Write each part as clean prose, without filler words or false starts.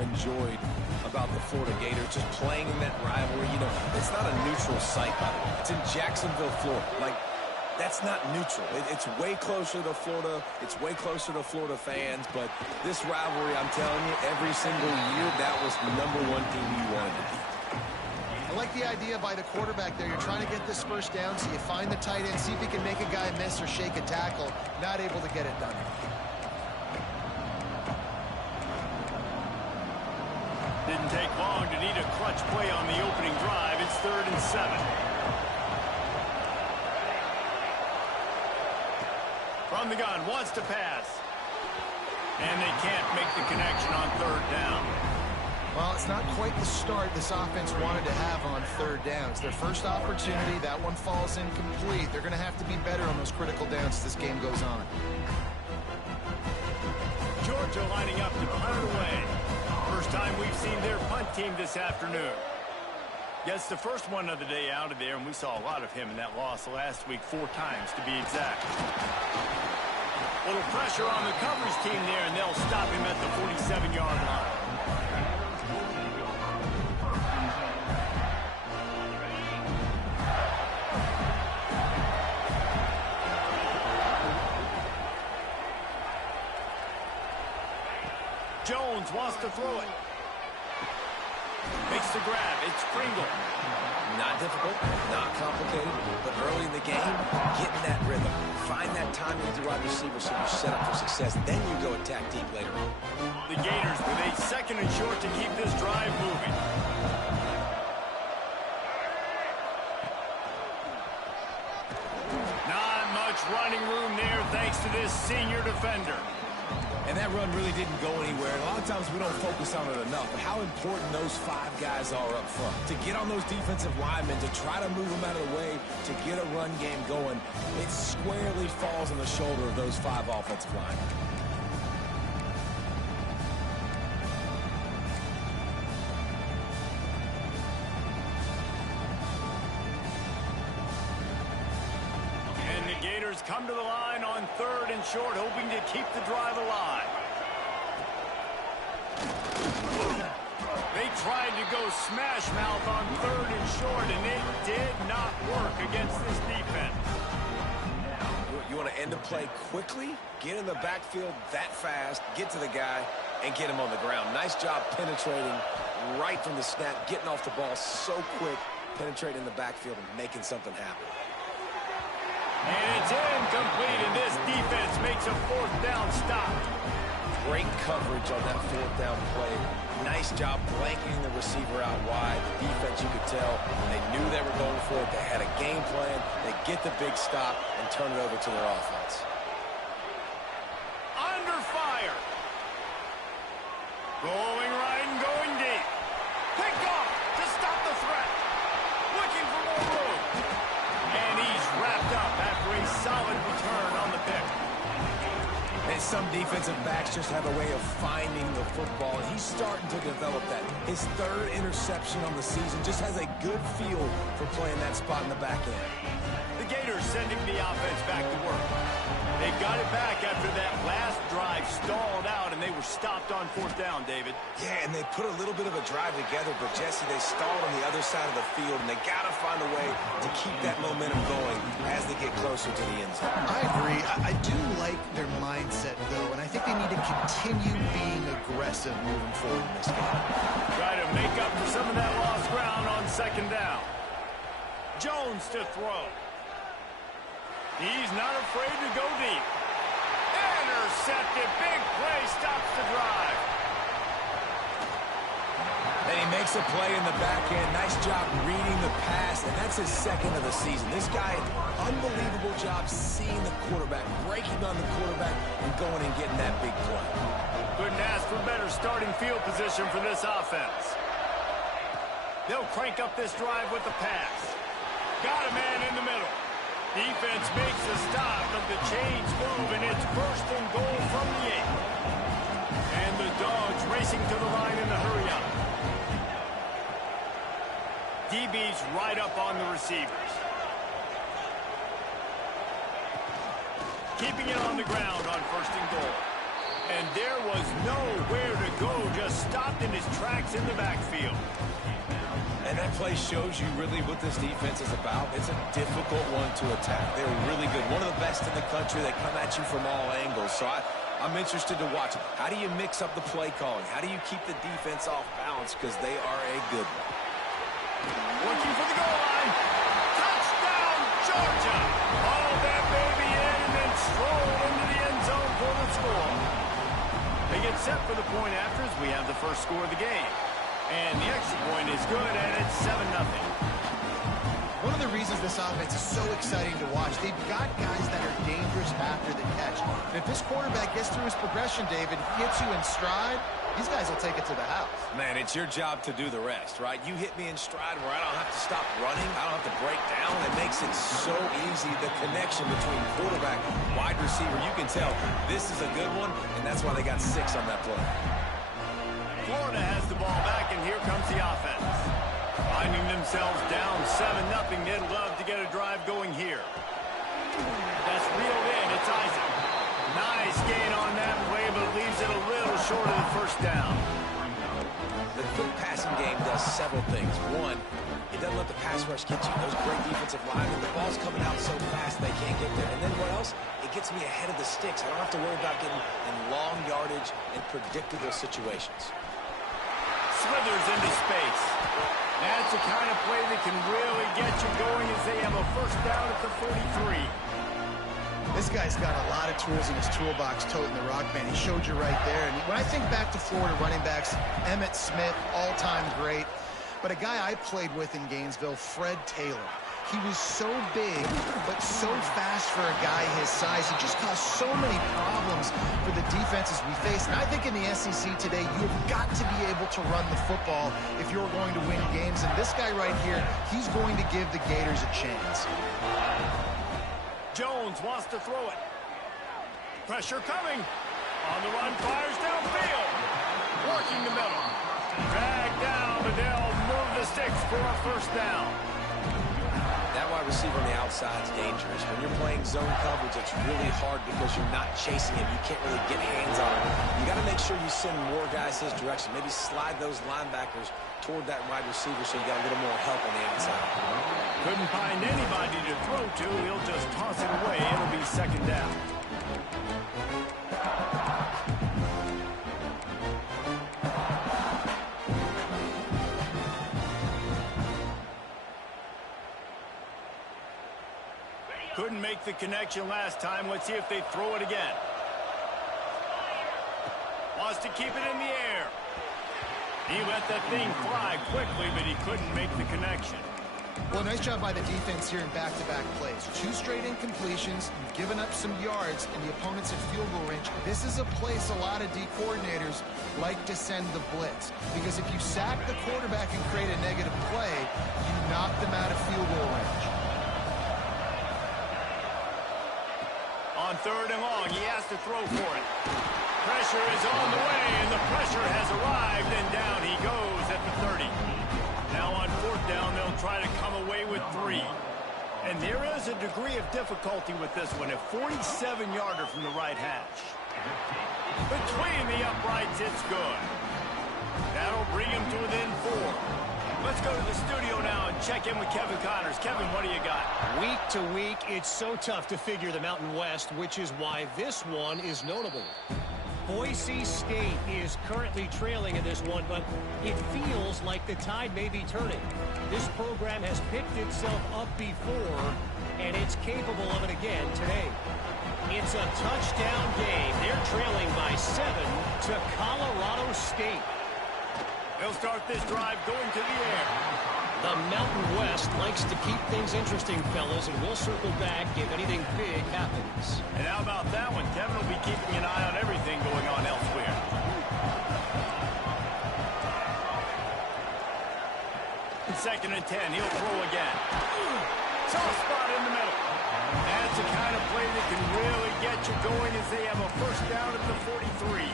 enjoyed about the Florida Gators, just playing in that rivalry. You know, it's not a neutral site, by the way. It's in Jacksonville, Florida. Like, that's not neutral. It's way closer to Florida. It's way closer to Florida fans. But this rivalry, I'm telling you, every single year, that was the #1 team you wanted to beat. I like the idea by the quarterback there. You're trying to get this first down, so you find the tight end, see if he can make a guy miss or shake a tackle. Not able to get it done. Didn't take long to need a clutch play on the opening drive. It's 3rd and 7. From the gun, wants to pass. And they can't make the connection on 3rd down. Well, it's not quite the start this offense wanted to have on 3rd down. It's their first opportunity. That one falls incomplete. They're going to have to be better on those critical downs as this game goes on. Georgia lining up to punt it away. First time we've seen their punt team this afternoon. Gets the first one of the day out of there, and we saw a lot of him in that loss last week, 4 times to be exact. A little pressure on the coverage team there, and they'll stop him at the 47-yard line. Jones wants to throw it. Makes the grab. It's Pringle. Not difficult, not complicated, but early in the game, get in that rhythm. Find that timing with your wide receiver so you're set up for success. Then you go attack deep later. The Gators with a 2nd and short to keep this drive moving. Not much running room there thanks to this senior defender. And that run really didn't go anywhere. A lot of times we don't focus on it enough, but how important those 5 guys are up front. To get on those defensive linemen, to try to move them out of the way, to get a run game going, it squarely falls on the shoulder of those 5 offensive linemen. Come to the line on 3rd and short, hoping to keep the drive alive. They tried to go smash mouth on 3rd and short, and it did not work against this defense. You want to end the play quickly, get in the backfield that fast, get to the guy, and get him on the ground. Nice job penetrating right from the snap, getting off the ball so quick, penetrating the backfield and making something happen. And it's incomplete, and this defense makes a 4th down stop. Great coverage on that 4th down play. Nice job blanketing the receiver out wide. The defense, you could tell, they knew they were going for it. They had a game plan. They get the big stop and turn it over to their offense. Under fire. Going right and going deep. Picked off to stop the threat. Looking for more room. And he's wrapped up after a solid return on the pick. And some defensive backs just have a way of finding the football, and he's starting to develop that. His 3rd interception on the season just has a good feel for playing that spot in the back end. The Gators sending the offense back to work. They got it back after that last drive stalled out, and they were stopped on 4th down, David. Yeah, and they put a little bit of a drive together, but, Jesse, they stalled on the other side of the field, and they got to find a way to keep that momentum going as they get closer to the end zone. I agree. I do like their mindset, though, and I think they need to continue being aggressive moving forward in this game. Try to make up for some of that lost ground on 2nd down. Jones to throw. He's not afraid to go deep. Intercepted. Big play stops the drive. And he makes a play in the back end. Nice job reading the pass, and that's his 2nd of the season. This guy, unbelievable job seeing the quarterback, breaking on the quarterback, and going and getting that big play. Couldn't ask for better starting field position for this offense. They'll crank up this drive with the pass. Got a man in the middle. Defense makes a stop, but the chains move, and it's 1st and goal from the 8. And the Dogs racing to the line in the hurry-up. DB's right up on the receivers. Keeping it on the ground on 1st and goal. And there was nowhere to go, just stopped in his tracks in the backfield. And that play shows you really what this defense is about. It's a difficult one to attack. They're really good. One of the best in the country. They come at you from all angles. So I'm interested to watch it. How do you mix up the play calling? How do you keep the defense off balance? Because they are a good one. Looking for the goal line. Touchdown, Georgia. All that baby in and then stroll into the end zone for the score. They get set for the point after as we have the first score of the game. And the extra point is good, and it's 7-0. One of the reasons this offense is so exciting to watch, they've got guys that are dangerous after the catch. And if this quarterback gets through his progression, David, hits you in stride, these guys will take it to the house. Man, it's your job to do the rest, right? You hit me in stride where I don't have to stop running. I don't have to break down. It makes it so easy. The connection between quarterback and wide receiver, you can tell this is a good one, and that's why they got 6 on that play. Florida has the ball back, and here comes the offense. Finding themselves down 7-0, they'd love to get a drive going here. That's reeled in. It's Isaac. Nice gain on that play, but leaves it a little short of the first down. The quick passing game does several things. One, it doesn't let the pass rush get you. Those great defensive linemen, the ball's coming out so fast they can't get there. And then what else? It gets me ahead of the sticks. I don't have to worry about getting in long yardage and predictable situations. Slithers into space. That's the kind of play that can really get you going as they have a first down at the 43. This guy's got a lot of tools in his toolbox, toting the rock, man. He showed you right there. And when I think back to Florida running backs, Emmitt Smith, all-time great. But a guy I played with in Gainesville, Fred Taylor. He was so big, but so fast for a guy his size. He just caused so many problems for the defenses we face. And I think in the SEC today, you've got to be able to run the football if you're going to win games. And this guy right here, he's going to give the Gators a chance. Jones wants to throw it. Pressure coming. On the run, fires downfield. Working the middle. Dragged down, but they'll move the sticks for a first down. That wide receiver on the outside is dangerous. When you're playing zone coverage, it's really hard because you're not chasing him. You can't really get hands on him. You got to make sure you send more guys his direction. Maybe slide those linebackers toward that wide receiver so you got a little more help on the outside. Couldn't find anybody to throw to. He'll just toss it away. It'll be second down. Couldn't make the connection last time. Let's see if they throw it again. Wants to keep it in the air. He let that thing fly quickly, but he couldn't make the connection. Well, nice job by the defense here in back-to-back plays. 2 straight incompletions. You've given up some yards, and the opponent's at field goal range. This is a place a lot of D coordinators like to send the blitz. Because if you sack the quarterback and create a negative play, you knock them out of field goal range. On 3rd and long, he has to throw for it. Pressure is on the way, and the pressure has arrived, and down he goes at the 30. Now on 4th down, they'll try to come away with 3. And there is a degree of difficulty with this one, a 47-yarder from the right hash. Between the uprights, it's good. That'll bring him to within 4. Let's go to the studio now and check in with Kevin Connors. Kevin, what do you got? Week to week, it's so tough to figure the Mountain West, which is why this one is notable. Boise State is currently trailing in this one, but it feels like the tide may be turning. This program has picked itself up before, and it's capable of it again today. It's a touchdown game. They're trailing by 7 to Colorado State. They'll start this drive going to the air. The Mountain West likes to keep things interesting, fellas, and we'll circle back if anything big happens. And how about that one? Kevin will be keeping an eye on everything going on elsewhere. In 2nd and 10, he'll throw again. Soft spot in the middle. That's the kind of play that can really get you going as they have a first down at the 43.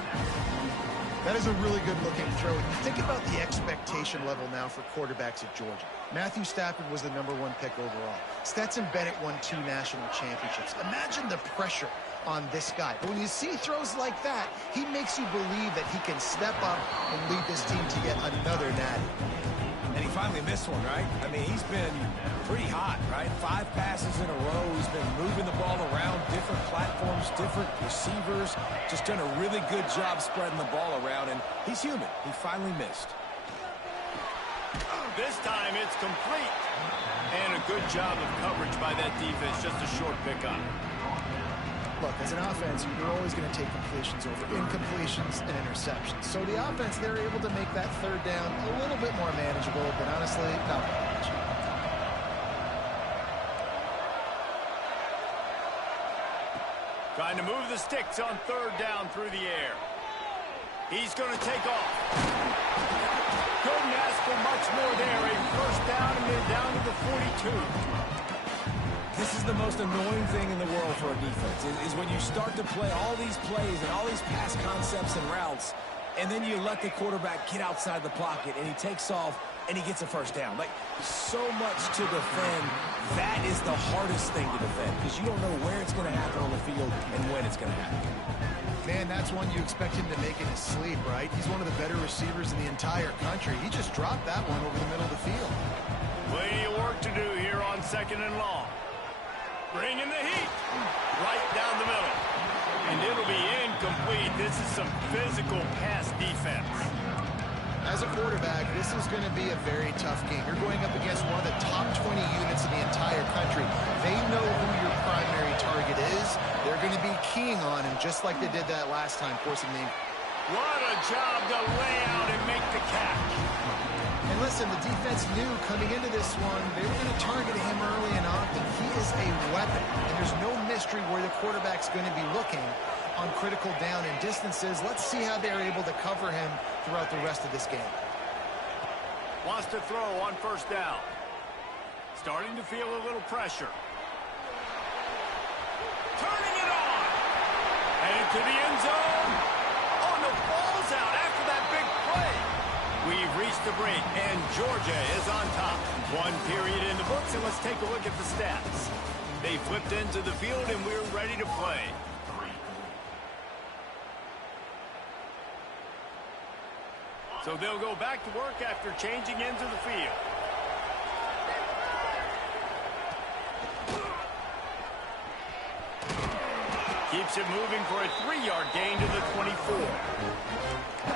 That is a really good-looking throw. Think about the expectation level now for quarterbacks at Georgia. Matthew Stafford was the #1 pick overall. Stetson Bennett won 2 national championships. Imagine the pressure on this guy. But when you see throws like that, he makes you believe that he can step up and lead this team to get another natty. And he finally missed one, right? I mean, he's been pretty hot, right? 5 passes in a row. He's been moving the ball around, different platforms, different receivers. Just done a really good job spreading the ball around, and he's human. He finally missed. This time it's complete. And a good job of coverage by that defense. Just a short pickup. Look, as an offense, you're always going to take completions over incompletions and interceptions. So the offense, they're able to make that third down a little bit more manageable, but honestly, not that much. Trying to move the sticks on third down through the air. He's going to take off. Couldn't ask for much more there. A first down and then down to the 42. This is the most annoying thing in the world for a defense, is when you start to play all these plays and all these pass concepts and routes, and then you let the quarterback get outside the pocket, and he takes off, and he gets a first down. Like, so much to defend. That is the hardest thing to defend, because you don't know where it's going to happen on the field and when it's going to happen. Man, that's one you expect him to make in his sleep, right? He's one of the better receivers in the entire country. He just dropped that one over the middle of the field. Plenty of work to do here on 2nd and long. Bringing the heat right down the middle. And it'll be incomplete. This is some physical pass defense. As a quarterback, this is going to be a very tough game. You're going up against one of the top 20 units in the entire country. They know who your primary target is. They're going to be keying on him, just like they did that last time, forcing the... What a job to lay out and make the catch. And listen, the defense knew coming into this one, they were going to target him early and often. He is a weapon, and there's no mystery where the quarterback's going to be looking on critical down and distances. Let's see how they're able to cover him throughout the rest of this game. Wants to throw on first down. Starting to feel a little pressure. Turning it on. Headed to the end zone. Oh, no, ball's out after that big play. We've reached the break, and Georgia is on top. 1 period in the books, and let's take a look at the stats. They flipped into the field, and we're ready to play. So they'll go back to work after changing into the field. Keeps it moving for a 3-yard gain to the 24.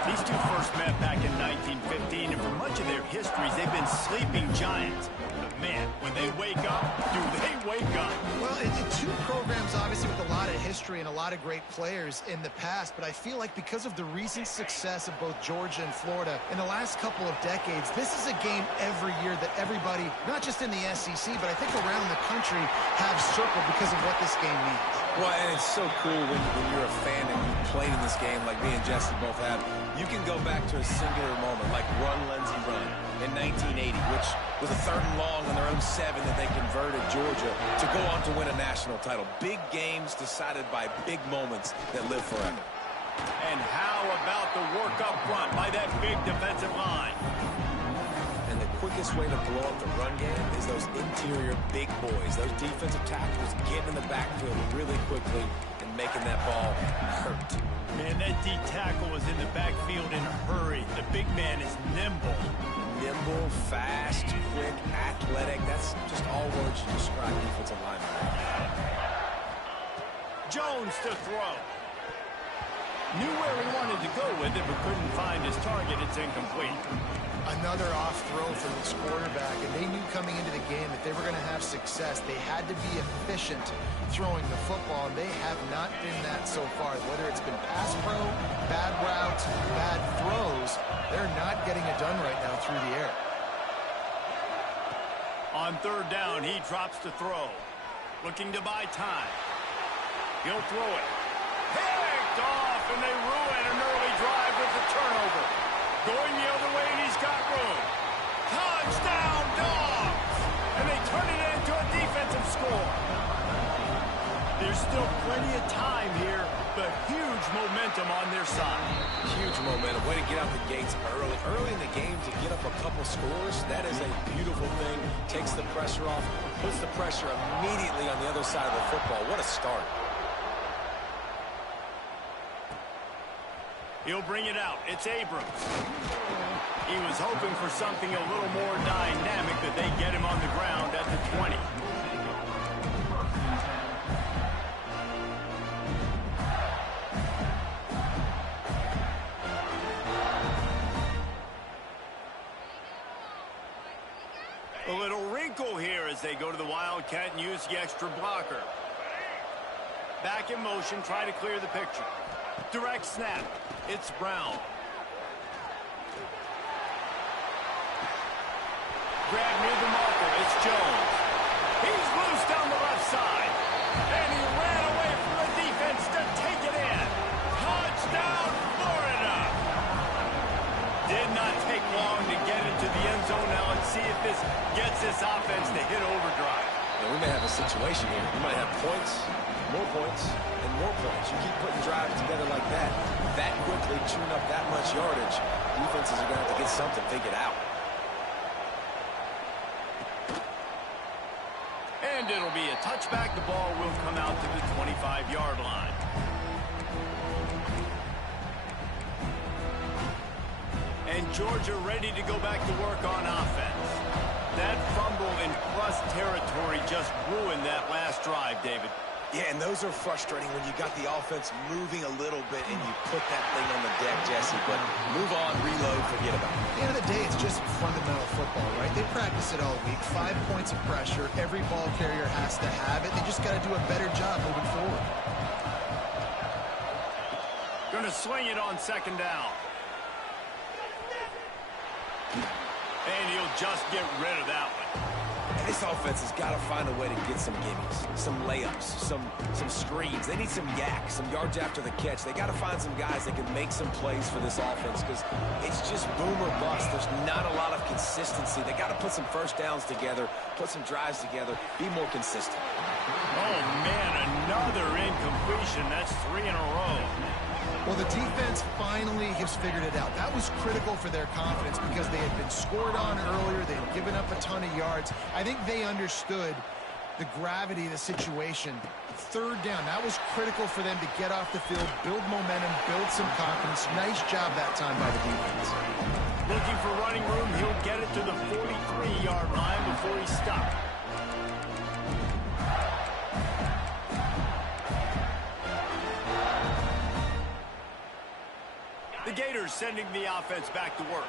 These two first met back in 1915, and for much of their histories, they've been sleeping giants. But man, when they wake up, do they wake up? Well, it's two programs, obviously, with a lot of history and a lot of great players in the past, but I feel like because of the recent success of both Georgia and Florida in the last couple of decades, this is a game every year that everybody, not just in the SEC, but I think around the country, have circled because of what this game means. Well, and it's so cool when you're a fan and you played in this game like me and Jesse both have. You can go back to a singular moment like Run, Lindsey, Run in 1980, which was a 3rd and long on their own 7 that they converted Georgia to go on to win a national title. Big games decided by big moments that live forever. And how about the work up front by that big defensive line? And the quickest way to blow up the run game is those interior big boys, those defensive tackles getting in the backfield really quickly and making that ball hurt. Man, that D tackle was in the backfield in a hurry. The big man is nimble. Nimble, fast, quick, athletic. That's just all words to describe defensive linemen. Jones to throw. Knew where he wanted to go with it, but couldn't find his target. It's incomplete. Another off throw for this quarterback, and they knew coming into the game that they were going to have success. They had to be efficient throwing the football, and they have not been that so far. Whether it's been pass pro, bad routes, bad throws, they're not getting it done right now through the air. On 3rd down, he drops to throw. Looking to buy time. He'll throw it. Picked off, and they ruin an early drive with the turnover. Going the other way, and he's got room. Touchdown, Dogs! And they turn it into a defensive score. There's still plenty of time here, but huge momentum on their side. Huge momentum. Way to get out the gates early. Early in the game to get up a couple scores, that is a beautiful thing. Takes the pressure off, puts the pressure immediately on the other side of the football. What a start. He'll bring it out. It's Abrams. He was hoping for something a little more dynamic, that they get him on the ground at the 20. A little wrinkle here as they go to the Wildcat and use the extra blocker. Back in motion, try to clear the picture. Direct snap. It's Brown. Grab near the marker. It's Jones. He's loose down the left side. And he ran away from the defense to take it in. Touchdown, Florida. Did not take long to get into the end zone. Now let's see if this gets this offense to hit overdrive. We may have a situation here. We might have points, and more points. You keep putting drives together like that quickly, chewing up that much yardage, defenses are going to have to get something figured out. And it'll be a touchback. The ball will come out to the 25-yard line. And Georgia ready to go back to work on offense. That fumble in plus territory just ruined that last drive, David. Yeah, and those are frustrating when you got the offense moving a little bit and you put that thing on the deck, Jesse. But move on, reload, forget about it. At the end of the day, it's just fundamental football, right? They practice it all week. 5 points of pressure. Every ball carrier has to have it. They just got to do a better job moving forward. Going to swing it on second down. And he'll just get rid of that one. And this offense has got to find a way to get some gimmies, some layups, some screens. They need some yak, some yards after the catch. They got to find some guys that can make some plays for this offense because it's just boom or bust. There's not a lot of consistency. They got to put some first downs together, put some drives together, be more consistent. Oh, man, another incompletion. That's 3 in a row. Well, the defense finally has figured it out. That was critical for their confidence because they had been scored on earlier. They had given up a ton of yards. I think they understood the gravity of the situation. Third down, that was critical for them to get off the field, build momentum, build some confidence. Nice job that time by the defense. Looking for running room. He'll get it to the 43-yard line before he stopped. The Gators sending the offense back to work.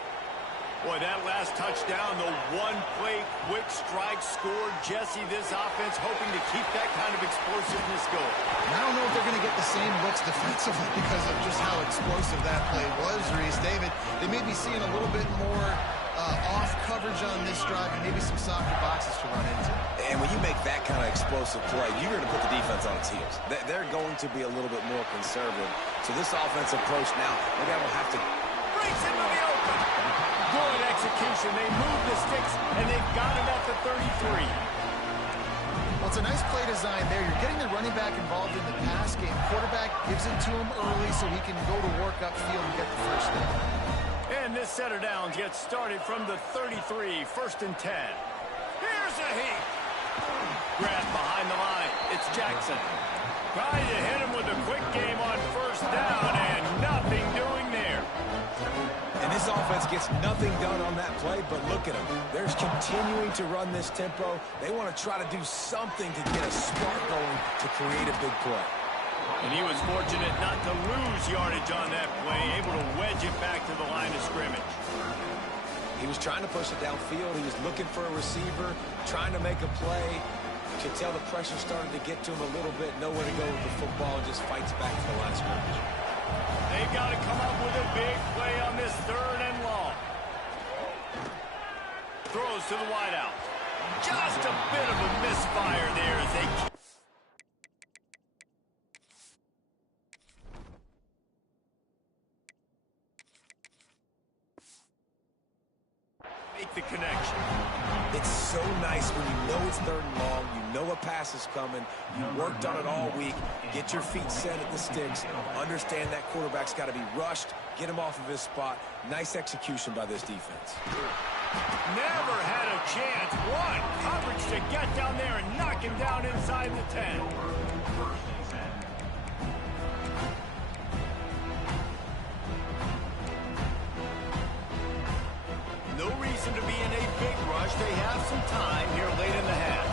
Boy, that last touchdown, the one-play quick strike scored. Jesse, this offense hoping to keep that kind of explosiveness going. And I don't know if they're going to get the same looks defensively because of just how explosive that play was, Reese. David, they may be seeing a little bit more off coverage on this drive and maybe some softer boxes to run into. And when you make that kind of explosive play, you're going to put the defense on its heels. They're going to be a little bit more conservative. So this offensive approach now, maybe I will have to... Breaks into the open. Good execution. They move the sticks, and they've got it at the 33. Well, it's a nice play design there. You're getting the running back involved in the pass game. Quarterback gives it to him early so he can go to work upfield and get the first down. And this set of downs gets started from the 33, 1st and 10. Here's a heat. Grab behind the line. It's Jackson. Trying to hit him with a quick game on 1st down, and nothing doing there. And this offense gets nothing done on that play, but look at them. They're continuing to run this tempo. They want to try to do something to get a spark going to create a big play. And he was fortunate not to lose yardage on that play, able to wedge it back to the line of scrimmage. He was trying to push it downfield. He was looking for a receiver, trying to make a play. You could tell the pressure started to get to him a little bit. Nowhere to go with the football, and just fights back to the line of scrimmage. They've got to come up with a big play on this 3rd and long. Throws to the wideout. Just a bit of a misfire there as they... make the connection. It's so nice when you know it's 3rd and long, you know a pass is coming, you worked on it all week, get your feet set at the sticks, understand that quarterback's got to be rushed, get him off of his spot. Nice execution by this defense. Never had a chance. One coverage to get down there and knock him down inside the 10. reason to be in a big rush. They have some time here late in the half.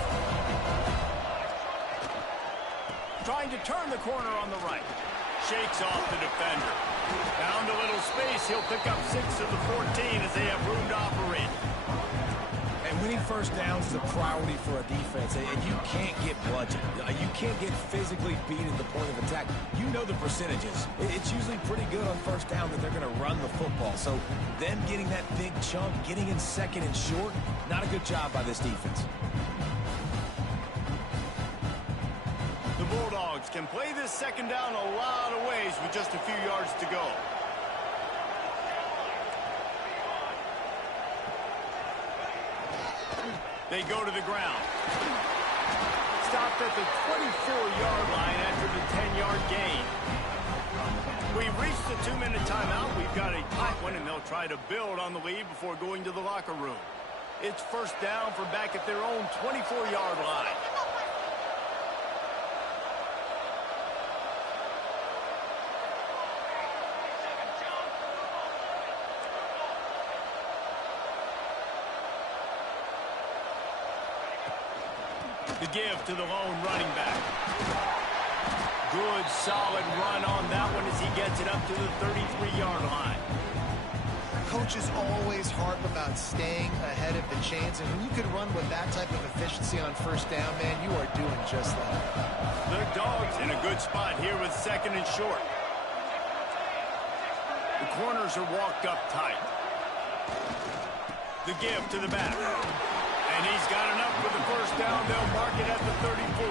Trying to turn the corner on the right. Shakes off the defender. Found a little space. He'll pick up 6 of the 14 as they have room to operate. And winning first downs is a priority for a defense, and you can't get bludgeoned. You can't get physically beat at the point of attack. You know the percentages. It's usually pretty good on first down that they're going to run the football. So them getting that big chunk, getting in second and short, not a good job by this defense. The Bulldogs can play this second down a lot of ways with just a few yards to go. They go to the ground. Stopped at the 24-yard line after the 10-yard gain. We've reached the 2-minute timeout. We've got a tight one, and they'll try to build on the lead before going to the locker room. It's first down from back at their own 24-yard line. The give to the lone running back. Good, solid run on that one as he gets it up to the 33-yard line. Coaches always harp about staying ahead of the chains, and when you can run with that type of efficiency on first down, man, you are doing just that. The Dogs in a good spot here with second and short. The corners are walked up tight. The give to the back. And he's got enough for the first down. They'll mark it at the 34.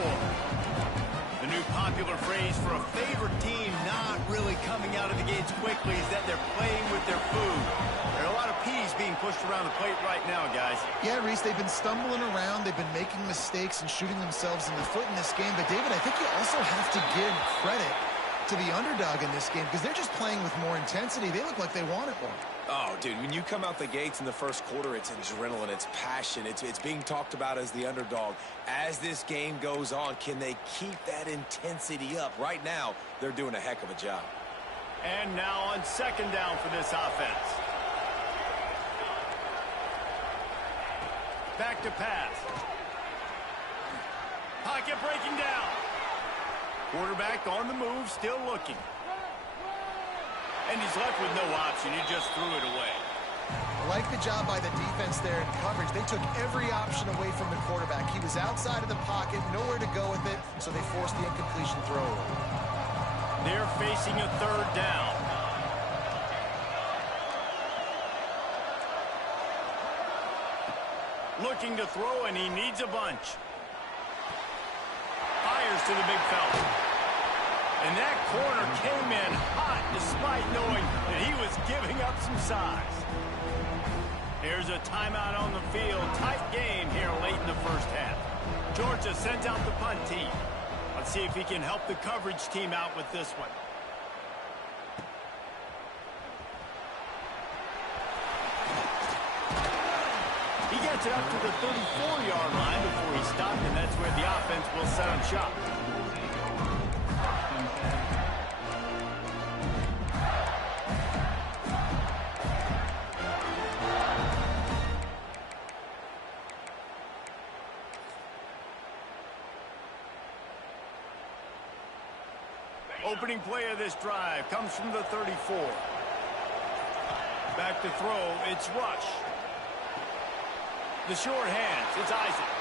The new popular phrase for a favorite team not really coming out of the gates quickly is that they're playing with their food. There are a lot of peas being pushed around the plate right now, guys. Yeah, Reese, they've been stumbling around. They've been making mistakes and shooting themselves in the foot in this game. But, David, I think you also have to give credit to the underdog in this game because they're just playing with more intensity. They look like they want it more. Oh, dude, when you come out the gates in the first quarter, it's adrenaline, it's passion, it's being talked about as the underdog. As this game goes on, can they keep that intensity up? Right now, they're doing a heck of a job. And now on second down for this offense. Back to pass. Pocket breaking down. Quarterback on the move, still looking. And he's left with no option. He just threw it away. I like the job by the defense there in coverage. They took every option away from the quarterback. He was outside of the pocket, nowhere to go with it, so they forced the incompletion throw. They're facing a third down. Looking to throw, and he needs a bunch. Fires to the big fella. And that corner came in hot despite knowing that he was giving up some size. Here's a timeout on the field. Tight game here late in the first half. Georgia sends out the punt team. Let's see if he can help the coverage team out with this one. He gets it up to the 34-yard line before he stopped, and that's where the offense will set up shop. Opening play of this drive comes from the 34. Back to throw, it's Rush. The short hands, it's Isaac.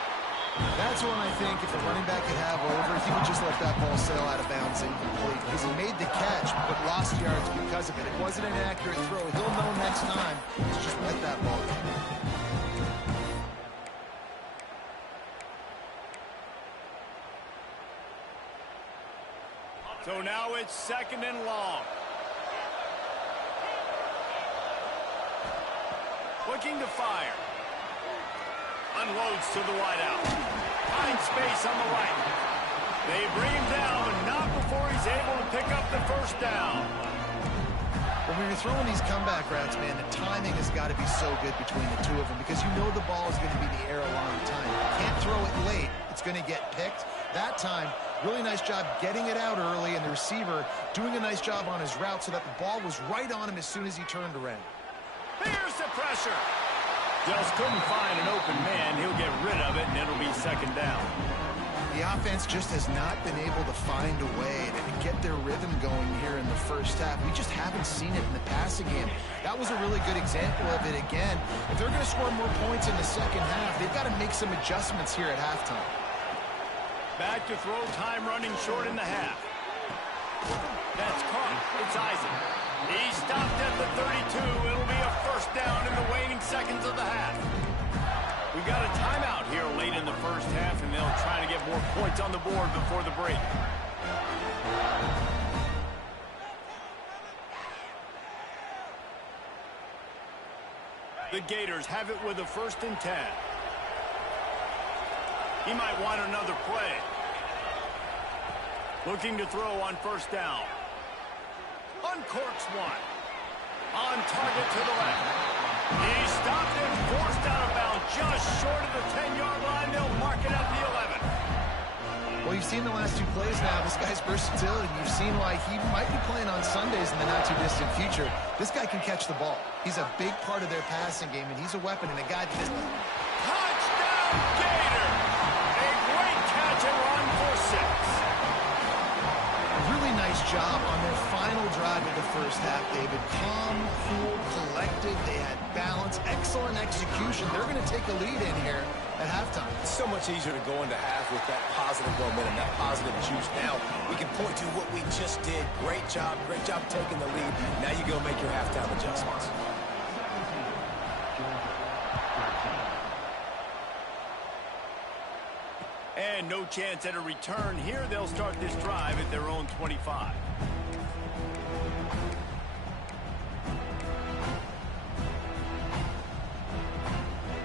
That's one I think if the running back could have over, he would just let that ball sail out of bounds incomplete because he made the catch but lost yards because of it. It wasn't an accurate throw. He'll know next time to just let that ball go. So now it's second and long. Looking to fire. Unloads to the wideout. Finds space on the right. They bring him down, but not before he's able to pick up the first down. When you're throwing these comeback routes, man, the timing has got to be so good between the two of them because you know the ball is going to be in the air a long time. You can't throw it late. It's going to get picked. That time, really nice job getting it out early, and the receiver doing a nice job on his route so that the ball was right on him as soon as he turned around. Here's the pressure. Just couldn't find an open man. He'll get rid of it, and it'll be second down. The offense just has not been able to find a way to get their rhythm going here in the first half. We just haven't seen it in the passing game. That was a really good example of it again. If they're going to score more points in the second half, they've got to make some adjustments here at halftime. Back to throw, time running short in the half. That's caught. It's Isaac. He stopped at the 32. It'll be a first down in the waning seconds of the half. We got a timeout here late in the first half, and they'll try to get more points on the board before the break. The Gators have it with a 1st and 10. He might want another play. Looking to throw on 1st down. Uncorks one. On target to the left. He stopped and forced out of bounds just short of the 10-yard line. They'll mark it at the 11. Well, you've seen the last 2 plays now. This guy's versatility. You've seen why he might be playing on Sundays in the not-too-distant future. This guy can catch the ball. He's a big part of their passing game, and he's a weapon and a guy that is... Touchdown, Gator! A great catch and run for 6. Really nice job on their final drive of the first half, David. Calm, cool, collected. They had balance, excellent execution. They're going to take a lead in here at halftime. It's so much easier to go into half with that positive momentum, that positive juice. Now we can point to what we just did. Great job taking the lead. Now you go make your halftime adjustments. And no chance at a return here. They'll start this drive at their own 25.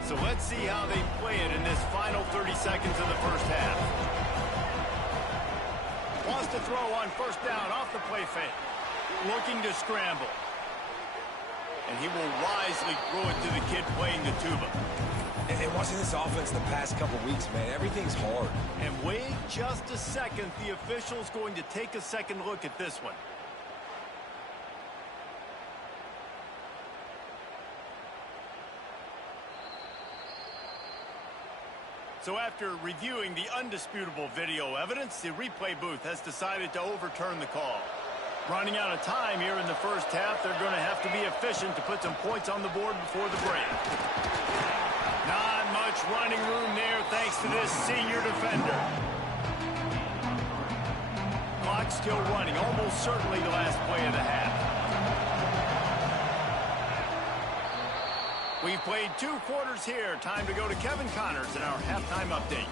So let's see how they play it in this final 30 seconds of the first half. Wants to throw on 1st down off the play fake. Looking to scramble. And he will wisely throw it to the kid playing the tuba. And watching this offense the past couple weeks, man, everything's hard. And wait just a second. The official's going to take a second look at this one. So after reviewing the undisputable video evidence, the replay booth has decided to overturn the call. Running out of time here in the first half, they're going to have to be efficient to put some points on the board before the break. Not much running room there thanks to this senior defender. Clock still running, almost certainly the last play of the half. We've played 2 quarters here. Time to go to Kevin Connors in our halftime update.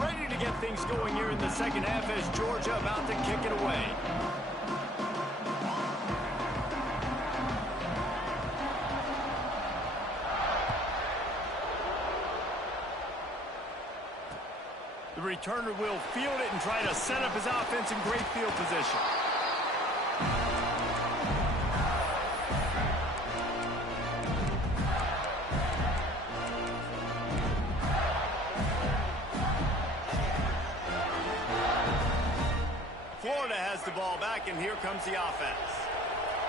Ready to get things going here in the second half as Georgia about to kick it away. The returner will field it and try to set up his offense in great field position. Florida has the ball back, and here comes the offense.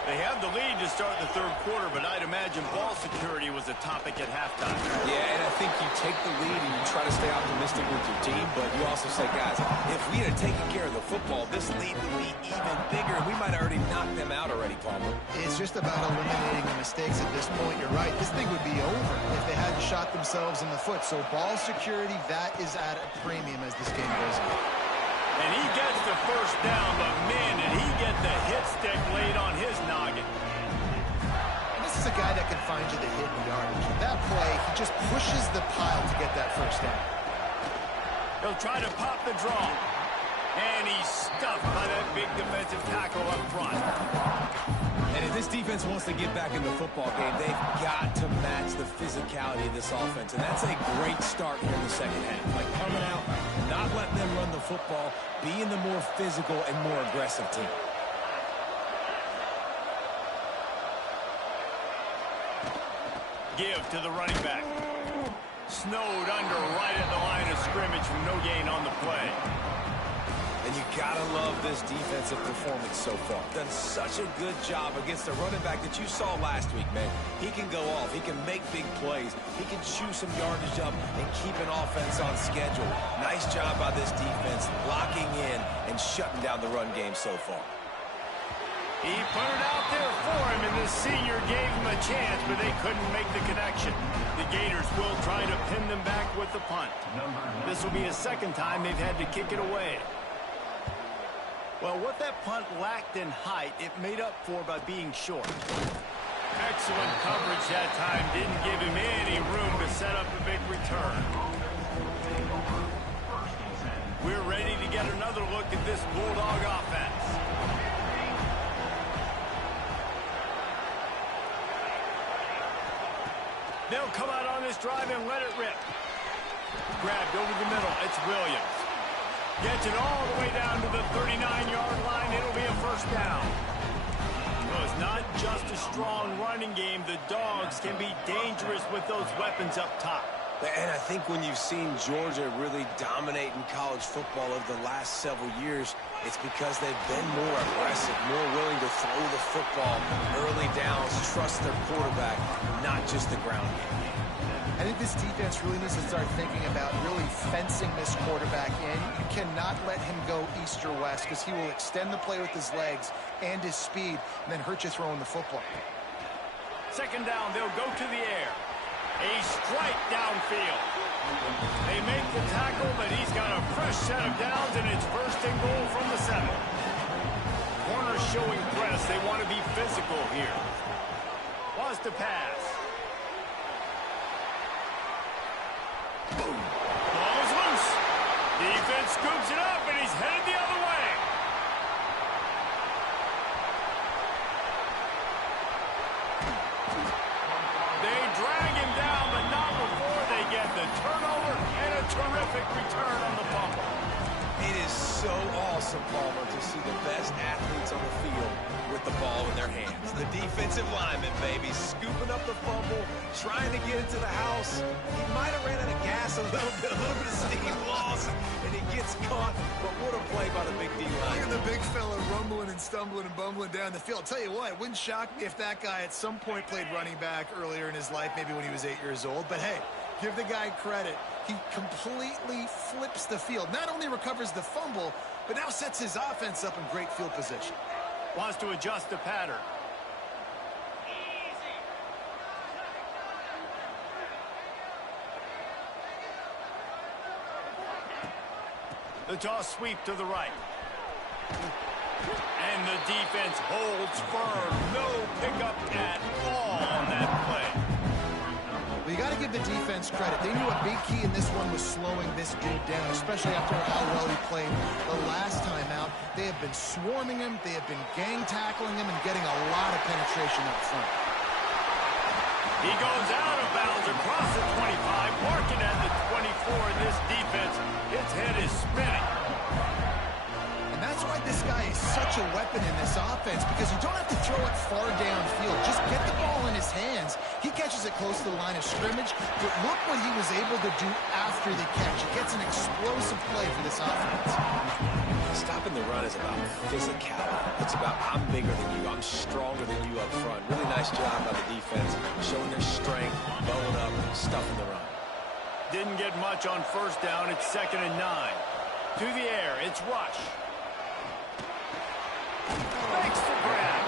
They have the lead to start the third quarter, but I'd imagine ball security was a topic at halftime. Yeah, and I think you take the lead and you try to stay optimistic with your team, but you also say, guys, if we had taken care of the football, this lead would be even bigger, and we might have already knocked them out already, Palmer. It's just about eliminating the mistakes at this point. You're right. This thing would be over if they hadn't shot themselves in the foot. So ball security, that is at a premium as this game goes on. And he gets the first down, but man, did he get the hit stick laid on his noggin. And this is a guy that can find you the hidden yardage. That play, he just pushes the pile to get that first down. He'll try to pop the draw. And he's stuffed by that big defensive tackle up front. And if this defense wants to get back in the football game, they've got to match the physicality of this offense. And that's a great start here in the second half. Like coming out, not letting them run the football, being the more physical and more aggressive team. Give to the running back. snowed under right at the line of scrimmage from no gain on the play. And you gotta love this defensive performance so far. Done such a good job against the running back that you saw last week, man. He can go off. He can make big plays. He can chew some yardage up and keep an offense on schedule. Nice job by this defense locking in and shutting down the run game so far. He put it out there for him, and the senior gave him a chance, but they couldn't make the connection. The Gators will try to pin them back with the punt. This will be a second time they've had to kick it away. Well, what that punt lacked in height, it made up for by being short. Excellent coverage that time. Didn't give him any room to set up a big return. We're ready to get another look at this Bulldog offense. They'll come out on this drive and let it rip. Grabbed over the middle. It's Williams. Gets it all the way down to the 39-yard line. It'll be a first down. Well, it's not just a strong running game. The Dogs can be dangerous with those weapons up top. And I think when you've seen Georgia really dominate in college football over the last several years, it's because they've been more aggressive, more willing to throw the football, early downs, trust their quarterback, not just the ground game. I think this defense really needs to start thinking about really fencing this quarterback in. You cannot let him go east or west because he will extend the play with his legs and his speed and then hurt you throwing the football. Second down, they'll go to the air. A strike downfield. They make the tackle, but he's got a fresh set of downs, and it's first and goal from the 7. Corners showing press. They want to be physical here. Wants to pass. Ball is loose. Defense scoops it up, and he's headed the other way. They drag him down, but not before they get the turnover and a terrific return on the fumble. It is so awesome, Palmer, to see the best athletes on the field with the ball in their hands. The defensive lineman, baby, scooping up the fumble, trying to get it to the house. He might have ran out of gas a little bit of steam loss, and he gets caught. But what a play by the big D line. Look at the big fella rumbling and stumbling and bumbling down the field. I'll tell you what, it wouldn't shock me if that guy at some point played running back earlier in his life, maybe when he was 8 years old. But hey, give the guy credit. He completely flips the field. Not only recovers the fumble, but now sets his offense up in great field position. Wants to adjust the pattern. The toss sweep to the right. And the defense holds firm. No pickup at all on that play. Well, you got to give the defense credit. They knew a big key in this one was slowing this dude down, especially after how well he played the last time out. They have been swarming him. They have been gang tackling him and getting a lot of penetration up front. He goes out of bounds across the 25, marking at the 24. This defense, its head is spinning. And that's why this guy is such a weapon in this offense, because you don't have to throw it far downfield. Just get the ball in his hands. He catches it close to the line of scrimmage, but look what he was able to do after the catch. He gets an explosive play for this offense. Stopping the run is about physicality. It's about I'm bigger than you, I'm stronger than you up front. Really nice job by the defense, showing their strength, bowing up, stuffing the run. Didn't get much on first down. It's 2nd and 9. To the air, it's Rush. Makes the grab.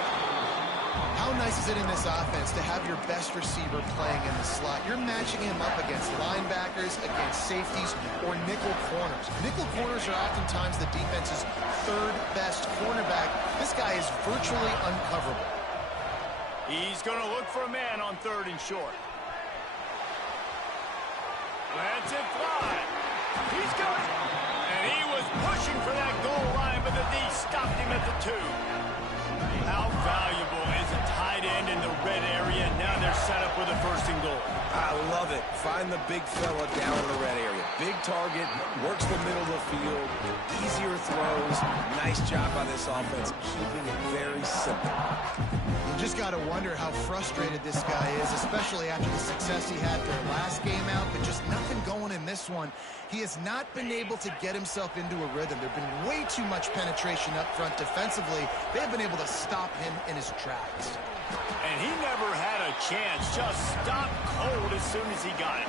How nice is it in this offense to have your best receiver playing in the slot? You're matching him up against linebackers, against safeties, or nickel corners. Nickel corners are oftentimes the defense's third best cornerback. This guy is virtually uncoverable. He's going to look for a man on 3rd and short. Lets it fly. He's got it. And he was pushing for that goal line, but the D stopped him at the 2. How valuable is a tight end in the red area? Now they're set up with a 1st and goal. I love it. Find the big fella down in the red area. Big target, works the middle of the field, easier throws. Nice job by this offense, keeping it very simple. You just got to wonder how frustrated this guy is, especially after the success he had their last game out, but just nothing this one. He has not been able to get himself into a rhythm. There's been way too much penetration up front defensively. They've been able to stop him in his tracks. And he never had a chance. Just stopped cold as soon as he got it.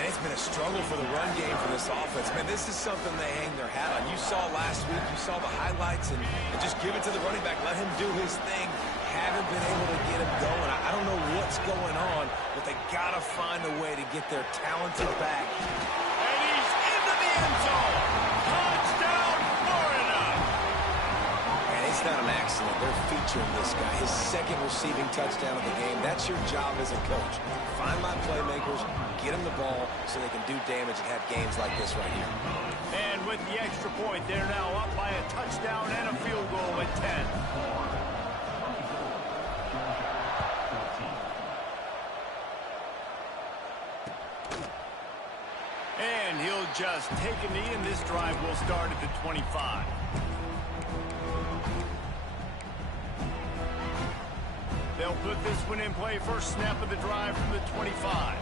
And it's been a struggle for the run game for this offense. Man, this is something they hang their hat on. You saw last week, you saw the highlights, and just give it to the running back. Let him do his thing. Haven't been able to get him going. I don't know what's going on, but they got to find a way to get their talented back. And he's into the end zone. Touchdown, Florida. And it's not an accident. They're featuring this guy. His second receiving touchdown of the game. That's your job as a coach. Find my playmakers, get them the ball so they can do damage and have games like this right here. And with the extra point, they're now up by a touchdown and a field goal at 10. And he'll just take a knee, and this drive will start at the 25. They'll put this one in play. First snap of the drive from the 25.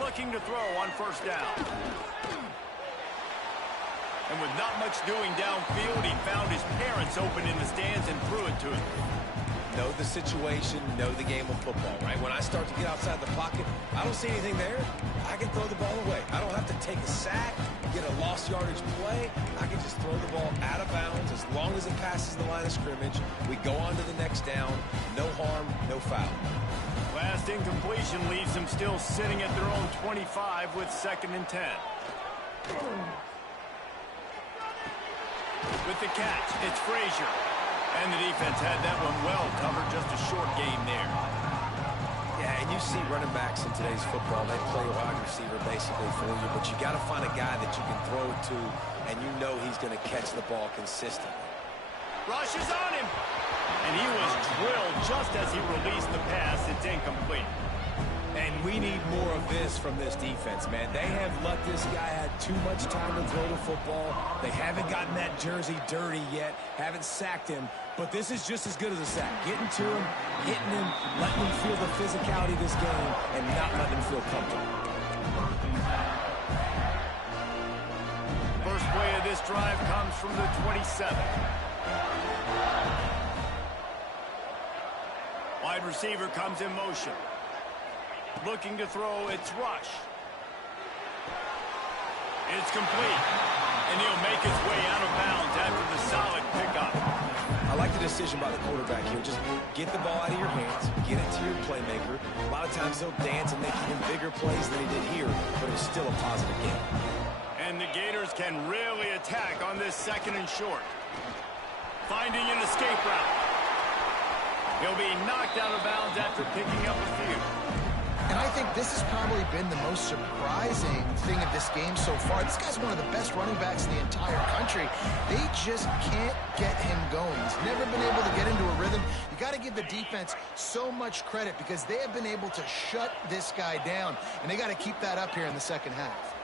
Looking to throw on first down. And with not much doing downfield, he found his parents open in the stands and threw it to him. Know the situation, know the game of football, right? When I start to get outside the pocket, I don't see anything there. I can throw the ball away. I don't have to take a sack, get a lost yardage play. I can just throw the ball out of bounds as long as it passes the line of scrimmage. We go on to the next down. No harm, no foul. Last incompletion leaves them still sitting at their own 25 with 2nd and 10. With the catch, it's Frazier. And the defense had that one well covered, just a short game there. Yeah, and you see running backs in today's football, they play a wide receiver basically for you, but you got to find a guy that you can throw it to, and you know he's going to catch the ball consistently. Rushes on him. And he was drilled just as he released the pass. It's incomplete. And we need more of this from this defense, man. They have let this guy have too much time to throw the football. They haven't gotten that jersey dirty yet, haven't sacked him, but this is just as good as a sack. Getting to him, hitting him, letting him feel the physicality of this game, and not letting him feel comfortable. First play of this drive comes from the 27. Wide receiver comes in motion. Looking to throw, it's Rush. It's complete. And he'll make his way out of bounds after the solid pickup. I like the decision by the quarterback here. Just get the ball out of your hands, get it to your playmaker. A lot of times he'll dance and make even bigger plays than he did here, but it was still a positive game. And the Gators can really attack on this 2nd and short. Finding an escape route. He'll be knocked out of bounds after picking up a few. And I think this has probably been the most surprising thing of this game so far. This guy's one of the best running backs in the entire country. They just can't get him going. He's never been able to get into a rhythm. You got to give the defense so much credit because they have been able to shut this guy down. And they got to keep that up here in the second half.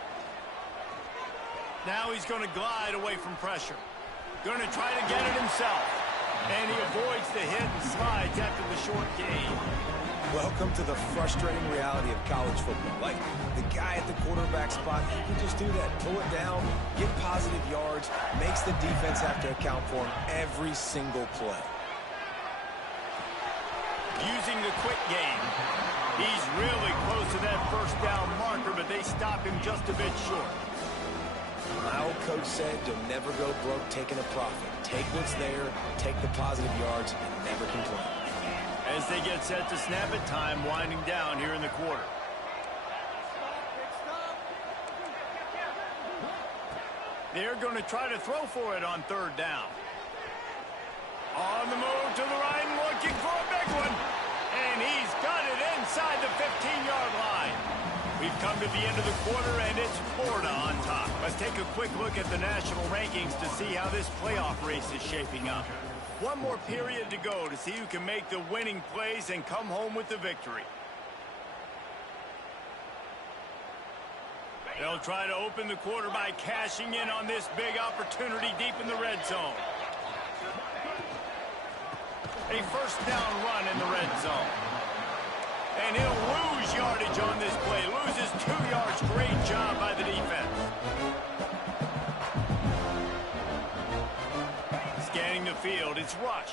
Now he's going to glide away from pressure. Going to try to get it himself. And he avoids the hit and slides after the short gain. Welcome to the frustrating reality of college football. Like, the guy at the quarterback spot, he can just do that. Pull it down, get positive yards, makes the defense have to account for him every single play. Using the quick game. He's really close to that first down marker, but they stop him just a bit short. My old coach said, you'll never go broke taking a profit. Take what's there, take the positive yards, and never complain. As they get set to snap it, time winding down here in the quarter. They're going to try to throw for it on 3rd down. On the move to the right and looking for a big one. And he's got it inside the 15-yard line. We've come to the end of the quarter, and it's Florida on top. Let's take a quick look at the national rankings to see how this playoff race is shaping up. One more period to go to see who can make the winning plays and come home with the victory. They'll try to open the quarter by cashing in on this big opportunity deep in the red zone. A first down run in the red zone. And he'll lose yardage on this play. it's rush.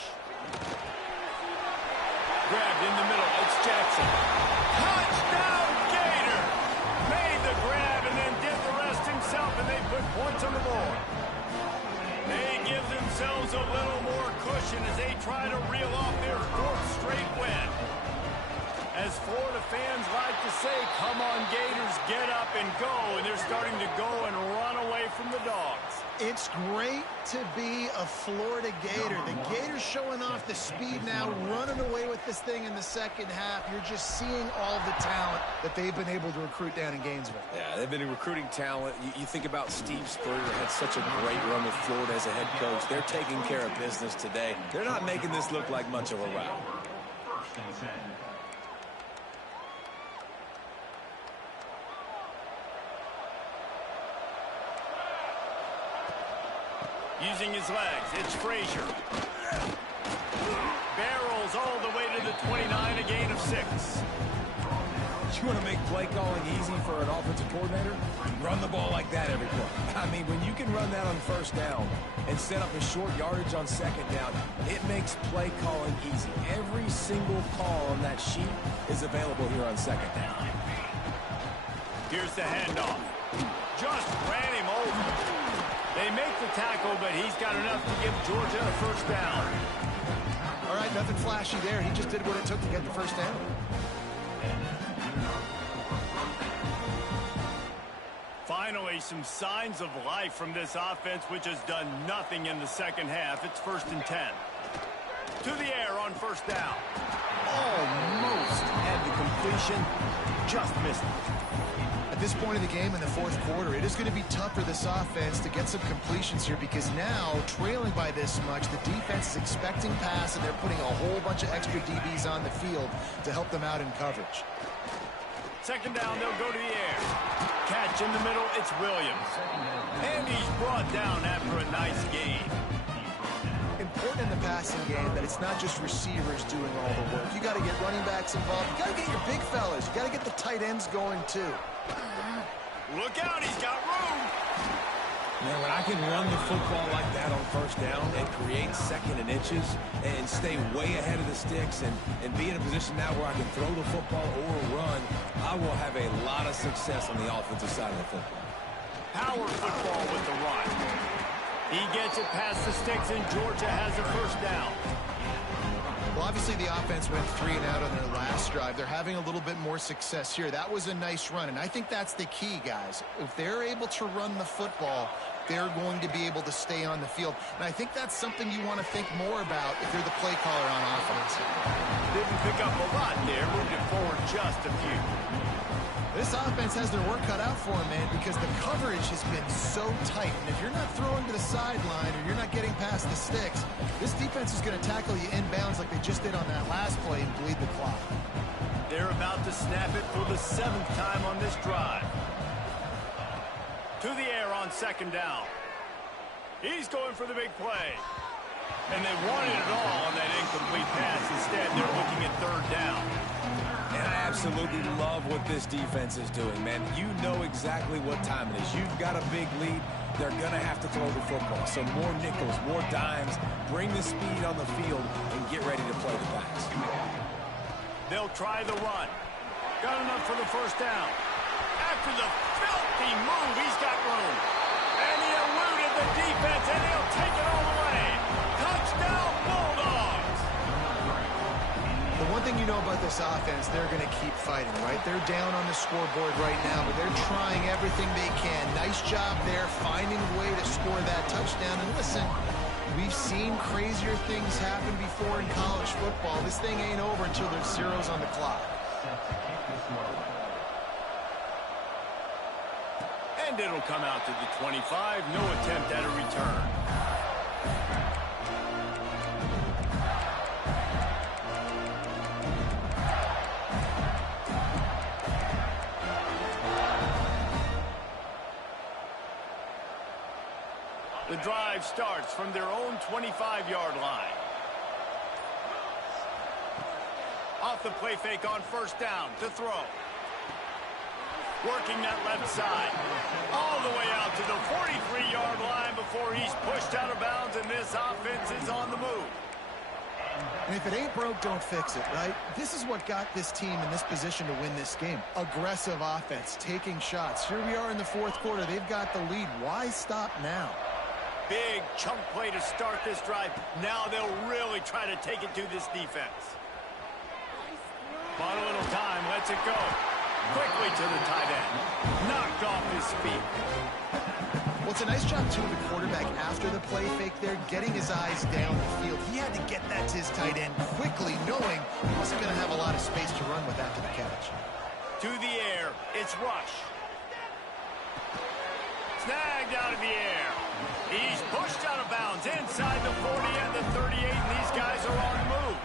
Grabbed in the middle. It's Jackson. Touchdown, Gator! Made the grab and then did the rest himself, and they put points on the board. They give themselves a little more cushion as they try to reel off their 4th straight win. As Florida fans like to say, come on, Gators, get up and go. And they're starting to go and run away from the Dogs. It's great to be a Florida Gator. The Gators showing off the speed now, running away with this thing in the second half. You're just seeing all the talent that they've been able to recruit down in Gainesville. Yeah, they've been recruiting talent. You think about Steve Spurrier, had such a great run with Florida as a head coach. They're taking care of business today. They're not making this look like much of a rout. Using his legs, it's Frazier. Barrels all the way to the 29, a gain of 6. You want to make play calling easy for an offensive coordinator? Run the ball like that every play. I mean, when you can run that on first down and set up a short yardage on second down, it makes play calling easy. Every single call on that sheet is available here on second down. Here's the handoff. Just ran him over. They make the tackle, but he's got enough to give Georgia a first down. All right, nothing flashy there. He just did what it took to get the first down. Finally, some signs of life from this offense, which has done nothing in the second half. It's 1st and 10. To the air on first down. Almost had the completion, just missed it. At this point of the game in the 4th quarter, it is going to be tough for this offense to get some completions here because now, trailing by this much, the defense is expecting pass and they're putting a whole bunch of extra DBs on the field to help them out in coverage. Second down, they'll go to the air. Catch in the middle, it's Williams. And he's brought down after a nice gain. Important in the passing game that it's not just receivers doing all the work. You got to get running backs involved. You got to get your big fellas. You got to get the tight ends going too. Look out, he's got room. Man, when I can run the football like that on first down and create second and inches and stay way ahead of the sticks and be in a position now where I can throw the football or run, I will have a lot of success on the offensive side of the football. Power football with the run. He gets it past the sticks, and Georgia has a first down. Well, obviously the offense went 3 and out on their last drive. They're having a little bit more success here. That was a nice run, and I think that's the key, guys. If they're able to run the football, they're going to be able to stay on the field. And I think that's something you want to think more about if you're the play caller on offense. Didn't pick up a lot there, moved it forward just a few. This offense has their work cut out for them, man, because the coverage has been so tight. And if you're not throwing to the sideline or you're not getting past the sticks, this defense is going to tackle you inbounds like they just did on that last play and bleed the clock. They're about to snap it for the 7th time on this drive. To the air on second down. He's going for the big play. And they wanted it all on that incomplete pass. Instead, they're looking at 3rd down. And I absolutely love what this defense is doing, man. You know exactly what time it is. You've got a big lead. They're going to have to throw the football. So more nickels, more dimes. Bring the speed on the field and get ready to play the pass. They'll try the run. Got enough for the first down. After the filthy move, he's got room. And he eluded the defense, and he'll take it all the way. Touchdown, Bulldogs! The one thing you know about this offense, they're going to keep fighting, right? They're down on the scoreboard right now, but they're trying everything they can. Nice job there, finding a way to score that touchdown. And listen, we've seen crazier things happen before in college football. This thing ain't over until there's zeros on the clock. And it'll come out to the 25. No attempt at a return. The drive starts from their own 25-yard line. Off the play fake on first down to throw. working that left side. All the way out to the 43-yard line before he's pushed out of bounds, and this offense is on the move. And if it ain't broke, don't fix it, right? This is what got this team in this position to win this game. Aggressive offense, taking shots. Here we are in the fourth quarter. They've got the lead. Why stop now? Big chunk play to start this drive. Now they'll really try to take it to this defense. Bought a little time, lets it go. Quickly to the tight end. Knocked off his feet. Well, it's a nice job, too, of the quarterback after the play fake there, getting his eyes down the field. He had to get that to his tight end quickly, knowing he wasn't going to have a lot of space to run with after the catch. To the air, it's Rush. Snagged out of the air. He's pushed out of bounds inside the 40 and the 38, and these guys are on the move.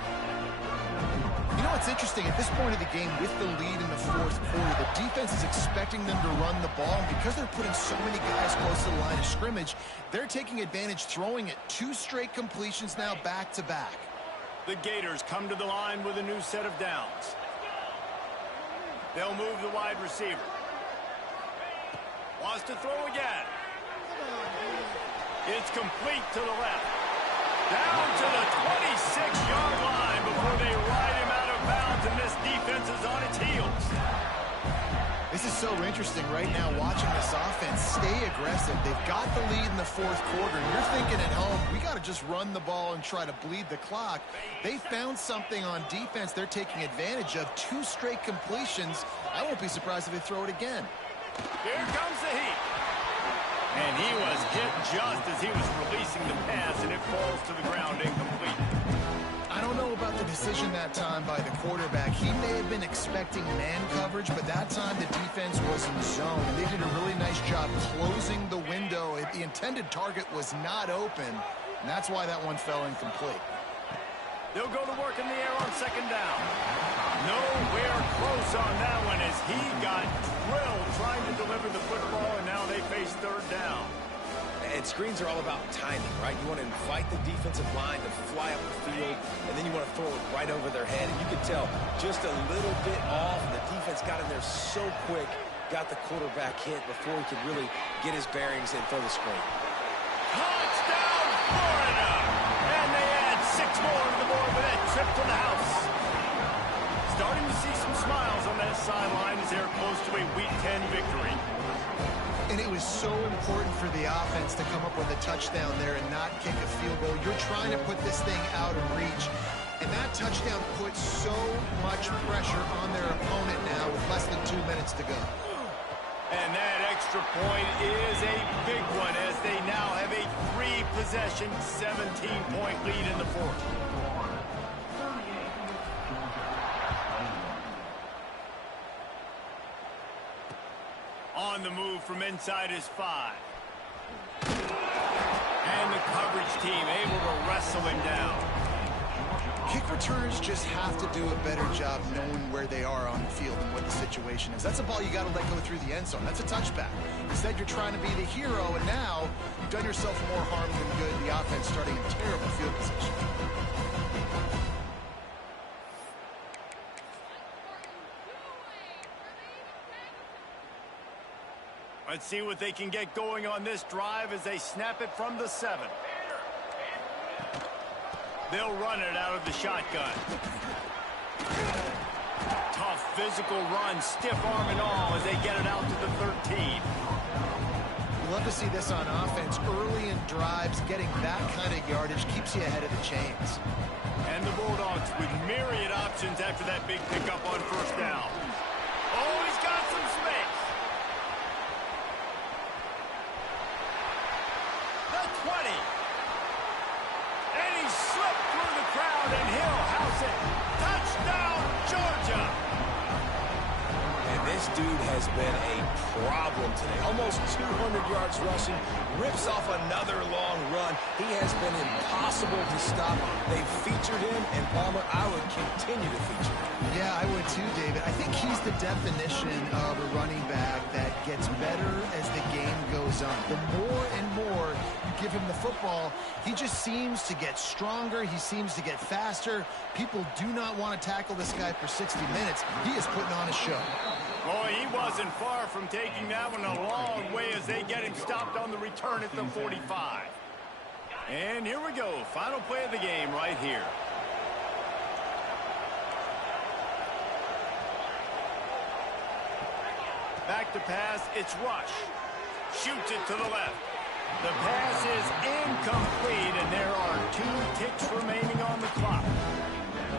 You know what's interesting? At this point of the game, with the lead in the fourth quarter, the defense is expecting them to run the ball. And because they're putting so many guys close to the line of scrimmage, they're taking advantage, throwing it 2 straight completions now back-to-back. The Gators come to the line with a new set of downs. They'll move the wide receiver. Wants to throw again. It's complete to the left. Down to the 26-yard line before they ride him out of bounds, and this defense is on its heels. This is so interesting right now, watching this offense stay aggressive. They've got the lead in the fourth quarter, and you're thinking at home, we got to just run the ball and try to bleed the clock. They found something on defense they're taking advantage of. 2 straight completions. I won't be surprised if they throw it again. Here comes the heat. And he was hit just as he was releasing the pass, and it falls to the ground incomplete. I don't know about the decision that time by the quarterback. He may have been expecting man coverage, but that time the defense was in zone, and they did a really nice job closing the window. The intended target was not open, and that's why that one fell incomplete. They'll go to work in the air on second down. Nowhere close on that one as he got drilled trying to deliver the football, and now they face third down. And screens are all about timing, right? You want to invite the defensive line to fly up the field, and then you want to throw it right over their head. And you can tell just a little bit off, and the defense got in there so quick, got the quarterback hit before he could really get his bearings and throw the screen. Touchdown, Florida! And they add 6 more to the board with that trip to the house. Starting to see some smiles on that sideline as they're close to a Week 10 victory. And it was so important for the offense to come up with a touchdown there and not kick a field goal. You're trying to put this thing out of reach. And that touchdown puts so much pressure on their opponent now with less than 2 minutes to go. And that extra point is a big one as they now have a 3-possession, 17-point lead in the fourth. On the move from inside his 5. And the coverage team able to wrestle him down. Kick returners just have to do a better job knowing where they are on the field and what the situation is. That's a ball you got to let go through the end zone. That's a touchback. Instead, you're trying to be the hero, and now you've done yourself more harm than good. The offense starting in terrible field position. Let's see what they can get going on this drive as they snap it from the 7. They'll run it out of the shotgun. Tough physical run, stiff arm and all as they get it out to the 13. We love to see this on offense. Early in drives, getting that kind of yardage keeps you ahead of the chains. And the Bulldogs with myriad options after that big pickup on first down. Oh, he's got some space. The 20. And he slipped through the crowd, and he'll house it. Touchdown, Georgia. And this dude has been a problem today. Almost 200 yards rushing, rips off another long run. He has been impossible to stop. They've featured him, and Palmer, I would continue to feature him. Yeah, I would too, David. I think he's the definition of a running back that gets better as the game goes on. The more and more you give him the football, he just seems to get stronger. He seems to get faster. People do not want to tackle this guy for 60 minutes. He is putting on a show. Boy, he wasn't far from taking that one a long way as they get him stopped on the return at the 45. And here we go. Final play of the game right here. Back to pass. It's Rush. Shoots it to the left. The pass is incomplete, and there are 2 ticks remaining on the clock.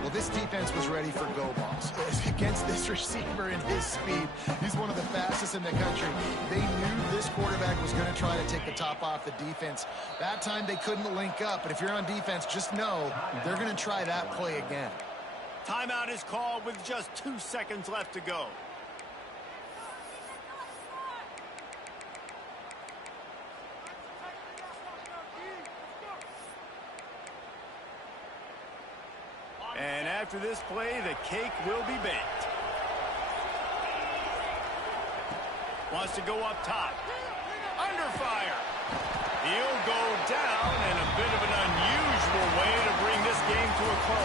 Well, this defense was ready for go balls. Against this receiver and his speed, he's one of the fastest in the country. They knew this quarterback was going to try to take the top off the defense. That time they couldn't link up, but if you're on defense, just know they're going to try that play again. Timeout is called with just 2 seconds left to go. And after this play, the cake will be baked. Wants to go up top. Under fire. He'll go down in a bit of an unusual way to bring this game to a close.